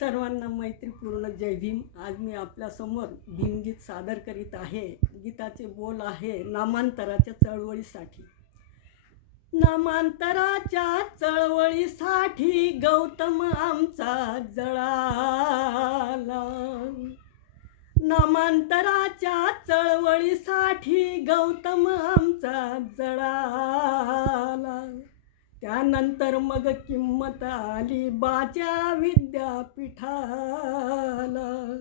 सर्वांना मैत्रीपूर्ण जय भीम. आज मी आपल्यासमोर भीमगीत सादर करीत आहे. गीताचे बोल आहे नामांतराच्या चळवळीसाठी. नामांतराच्या चळवळीसाठी गौतम आमचा जळाला. नामांतराच्या चळवळीसाठी गौतम आमचा जळाला. त्यानंतर मग किंमत आली बाच्या विद्यापीठाला.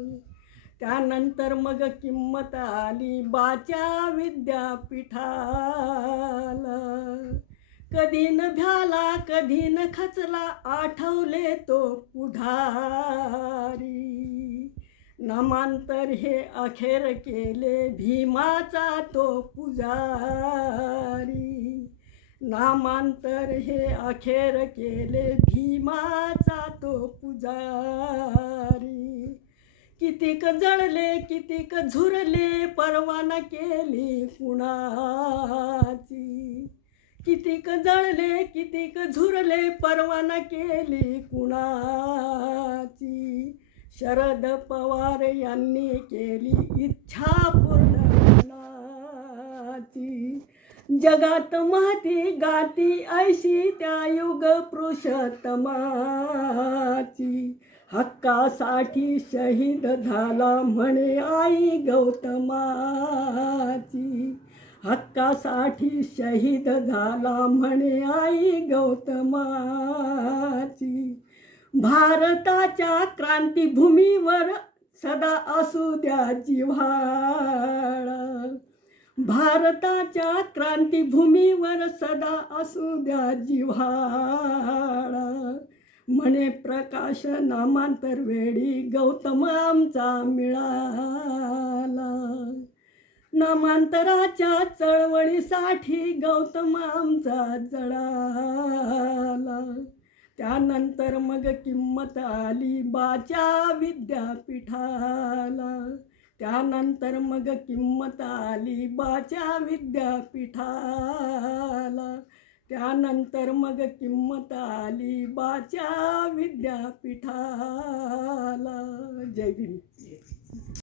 त्यानंतर मग किंमत आली बाच्या विद्यापीठाला. कधी न भ्याला कधी न खचला आठवले तो पुढारी. नामांतर हे अखेर केले भीमाचा तो पुजारी. नामांतर हे अखेर केले भीमाचा तो पुजारी. कितीक जळले कितीक झुरले परवाना केली कुणाची. कितीक जळले कितीक झुरले परवाना केली कुणाची. शरद पवार यांनी केली इच्छा पूर्ण कुणाची. जगात महती गाती ऐशी त्या युग पुरुषोत्तमाची. हक्कासाठी शहीद झाला म्हणे आई गौतमाची. हक्कासाठी शहीद झाला म्हणे आई गौतमाची. भारताच्या क्रांतीभूमीवर सदा असू द्या जिव्हाळा. भारताच्या क्रांतीभूमीवर सदा असू द्या जिव्हाळा. म्हणे प्रकाश नामांतर वेळी गौतम आमचा मिळाला. नामांतराच्या चळवळीसाठी गौतम आमचा जळाला. त्यानंतर मग किंमत आली बाच्या विद्यापीठाला. त्यानंतर मग किंमत आली बाच्या विद्यापीठाला. त्यानंतर मग किंमत आली बाच्या विद्यापीठाला. जय भीम.